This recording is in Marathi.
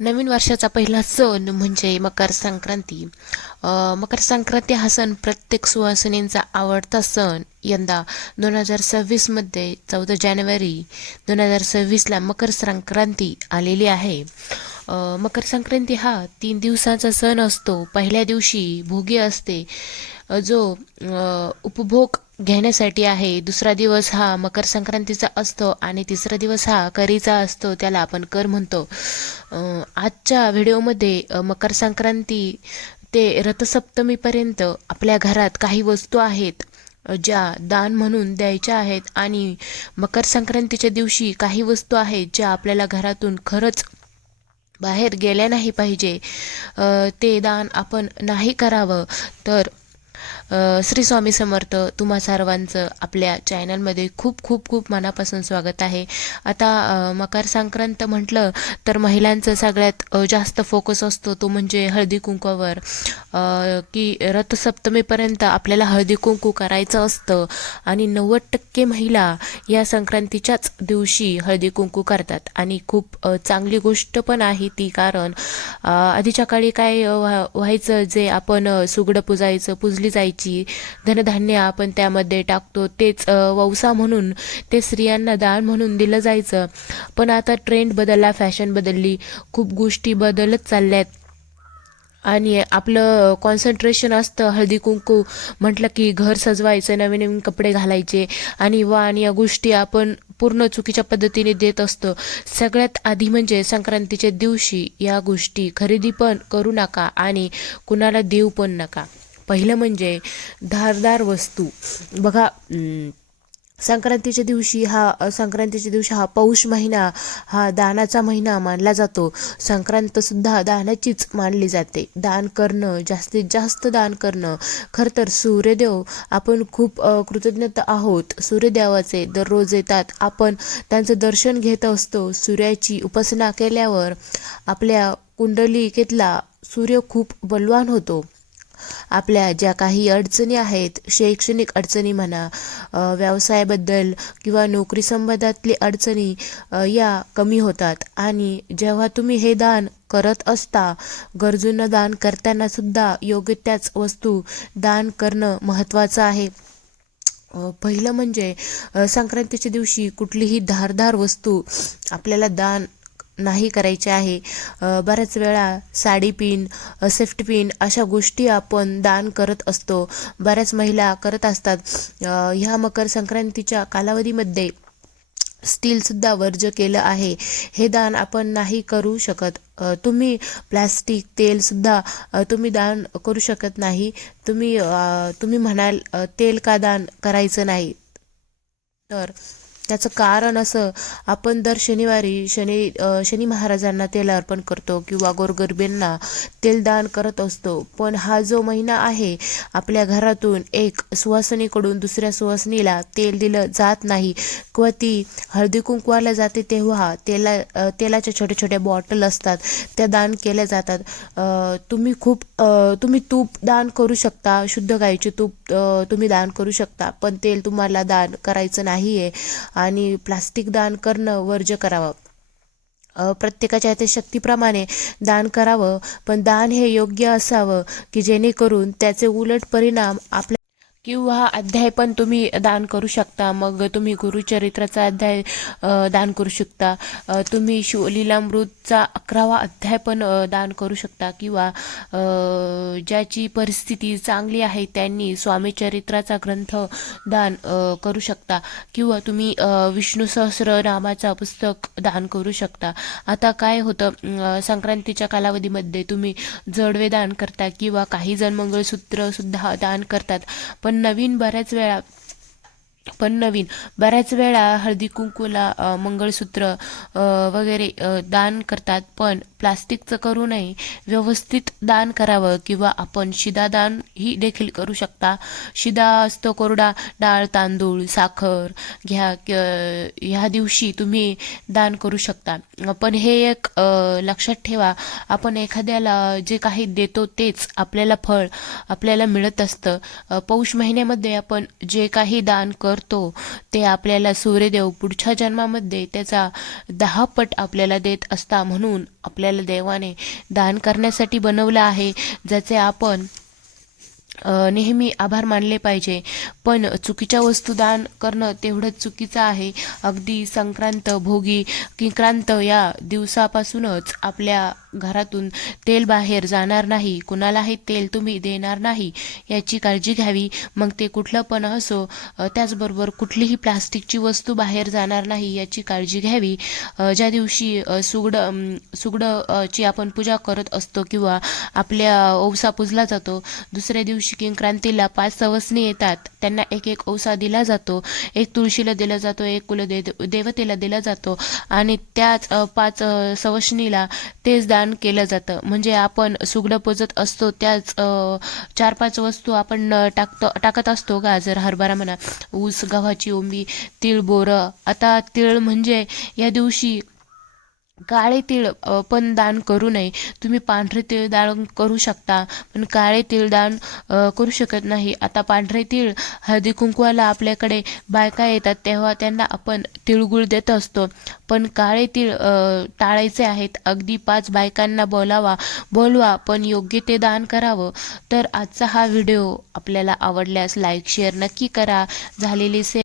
नवीन वर्षाचा पहिला सण म्हणजे मकर संक्रांती. मकर संक्रांती हा सण प्रत्येक सुवासिनींचा आवडता सण. यंदा दोन हजार सव्वीसमध्ये चौदा जानेवारी दोन हजार सव्वीसला मकर संक्रांती आलेली आहे. मकर संक्रांती हा तीन दिवसांचा सण असतो. पहिल्या दिवशी भोगी असते. जो उपभोग घेण्यासाठी आहे दुसरा दिवस हा मकर संक्रांतीचा असतो आणि तिसरा दिवस हा करीचा असतो त्याला आपण कर म्हणतो. आजच्या व्हिडिओमध्ये मकर संक्रांती ते रथसप्तमीपर्यंत आपल्या घरात काही वस्तू आहेत ज्या दान म्हणून द्यायच्या आहेत आणि मकर संक्रांतीच्या दिवशी काही वस्तू आहेत ज्या आपल्याला घरातून खरंच बाहेर गेल्या नाही पाहिजे. ते दान आपण नाही करावं तर श्री स्वामी समर्थ तुम्हा सर्वांचं आपल्या चॅनलमध्ये खूप खूप खूप मनापासून स्वागत आहे. आता मकर संक्रांत म्हटलं तर महिलांचं सगळ्यात जास्त फोकस असतो तो म्हणजे हळदी कुंकवावर. की रथसप्तमीपर्यंत आपल्याला हळदी कुंकू करायचं असतं आणि नव्वद टक्के महिला या संक्रांतीच्याच दिवशी हळदी कुंकू करतात. आणि खूप चांगली गोष्ट पण आहे ती कारण आधीच्या काळी काय व्हायचं जे आपण सुगडं पुजायचं पुजली जायची धनधान्य आपण त्यामध्ये टाकतो. तेच वौसा म्हणून ते स्त्रियांना दान म्हणून दिलं जायचं. पण आता ट्रेंड बदलला फॅशन बदलली. खूप गोष्टी बदलत चालल्यात. आणि आपलं कॉन्सन्ट्रेशन असतं. हळदी कुंकू म्हटलं की घर सजवायचं नवीन नवीन कपडे घालायचे. आणि वा आणि या गोष्टी आपण पूर्ण चुकीच्या पद्धतीने देत असतो. सगळ्यात आधी म्हणजे संक्रांतीच्या दिवशी या गोष्टी खरेदी पण करू नका आणि कुणाला देऊ पण नका. पहिलं म्हणजे धारदार वस्तू. बघा संक्रांतीच्या दिवशी हा संक्रांतीच्या दिवशी हा पौष महिना हा दानाचा महिना मानला जातो. संक्रांतसुद्धा दानाचीच मानली जाते. दान करणं जास्तीत जास्त दान करणं खरं तर सूर्यदेव आपण खूप कृतज्ञता आहोत. सूर्यदेवाचे दररोज येतात. आपण त्यांचं दर्शन घेत असतो. सूर्याची उपासना केल्यावर आपल्या कुंडलिकेतला सूर्य खूप बलवान होतो. आपल्या ज्या काही अडचणी आहेत शैक्षणिक अडचणी म्हणा व्यवसायाबद्दल किंवा नोकरी संबंधातली अडचणी या कमी होतात. आणि जेव्हा तुम्ही हे दान करत असता गरजूंना दान करताना सुद्धा योग्य त्याच वस्तू दान करणं महत्त्वाचं आहे. पहिलं म्हणजे संक्रांतीच्या दिवशी कुठलीही धारदार वस्तू आपल्याला दान नाही करायचे आहे. बऱ्याच वेळा साडी पिन सेफ्ट पिन अशा गोष्टी आपण दान करत असतो. बऱ्याच महिला करत असतात. ह्या मकर संक्रांतीच्या कालावधीमध्ये स्टीलसुद्धा वर्ज्य केलं आहे. हे दान आपण नाही करू शकत. तुम्ही प्लॅस्टिक तेलसुद्धा तुम्ही दान करू शकत नाही. तुम्ही तुम्ही म्हणाल तेल का दान करायचं नाही? तर त्याचं कारण असं आपण दर शनिवारी शनी शनी महाराजांना तेल अर्पण करतो किंवा गोरगरबींना तेल दान करत असतो. पण हा जो महिना आहे आपल्या घरातून एक सुवासनीकडून दुसऱ्या सुवासनीला तेल दिलं जात नाही किंवा ती हळदी कुंकवाला जाते तेव्हा तेला तेलाच्या छोट्या छोट्या बॉटल असतात त्या दान केल्या जातात. तुम्ही खूप तुम्ही तूप दान करू शकता शुद्ध गाईचे तूप तुम्ही दान करू शकता पण तेल तुम्हाला दान करायचं नाही आहे आणि प्लास्टिक दान करणं वर्ज्य करावं. प्रत्येकाच्या प्रत्येकाच्या शक्तीप्रमाणे दान करावं पण दान हे योग्य असावं की जेणेकरून त्याचे उलट परिणाम आपल्या किंवा अध्याय पण तुम्ही दान करू शकता. मग तुम्ही गुरुचरित्राचा अध्याय दान करू शकता. तुम्ही शिवलीलामृतचा अकरावा अध्याय पण दान करू शकता. किंवा ज्याची परिस्थिती चांगली आहे त्यांनी स्वामीचरित्राचा ग्रंथ दान करू शकता. किंवा तुम्ही विष्णू सहस्र नामाचा पुस्तक दान करू शकता. आता काय होतं संक्रांतीच्या कालावधीमध्ये तुम्ही जडवे दान करता किंवा काही जण मंगळसूत्रसुद्धा दान करतात. पण नवीन बऱ्याच वेळा पण नवीन. बऱ्याच वेळा हळदी कुंकूला मंगळसूत्र वगैरे दान करतात पण प्लास्टिकचं करू नये. व्यवस्थित दान करावं किंवा आपण शिदा दान ही देखील करू शकता. शिदा असतो कोरडा डाळ तांदूळ साखर. घ्या क- ह्या दिवशी तुम्ही दान करू शकता. पण हे एक लक्षात ठेवा. आपण एखाद्याला जे काही देतो तेच आपल्याला फळ आपल्याला मिळत असतं. पौष महिन्यामध्ये आपण जे काही दान कर करतो ते आपल्याला सूर्यदेव पुढच्या जन्मामध्ये त्याचा दहा पट आपल्याला देत असता म्हणून आपल्याला देवाने दान करण्यासाठी बनवलं आहे ज्याचे आपण नेहमी आभार मानले पाहिजे. पण चुकीच्या वस्तू दान करणं तेवढंच चुकीचं आहे. अगदी संक्रांत भोगी किंक्रांत या दिवसापासूनच आपल्या घरातून तेल बाहेर जाणार नाही. कुणालाही तेल तुम्ही देणार नाही. याची काळजी घ्यावी. मग ते कुठलं पण असो त्याचबरोबर कुठलीही प्लास्टिकची वस्तू बाहेर जाणार नाही याची काळजी घ्यावी. ज्या दिवशी सुगडं सुगड ची आपण पूजा करत असतो किंवा आपल्या ओवसा पूजला जातो दुसऱ्या दिवशी किंक्रांतीला पाच सवसनी येतात. त्यांना एक एक औसा दिला जातो. एक तुळशीला दिला जातो एक कुलदे देवतेला दिला जातो आणि त्याच पाच सवसनीला तेच दान केलं जातं. म्हणजे आपण सुगडं पोजत असतो त्याच चार पाच वस्तू आपण टाकतो टाकत असतो गाजर हरभरा म्हणा ऊस गव्हाची ओंबी तीळ बोरं. आता तीळ म्हणजे या दिवशी काळे तीळ पण दान करू नये. तुम्ही पांढरे तीळ दान करू शकता पण काळे तीळ दान करू शकत नाही. आता पांढरे तीळ हळदी कुंकवाला आपल्याकडे बायका येतात तेव्हा त्यांना आपण तिळगुळ देत असतो. पण काळे तीळ टाळायचे आहेत. अगदी पाच बायकांना बोलावा बोलवा पण योग्य ते दान करावं. तर आजचा हा व्हिडिओ आपल्याला आवडल्यास लाईक शेअर नक्की करा. झालेली से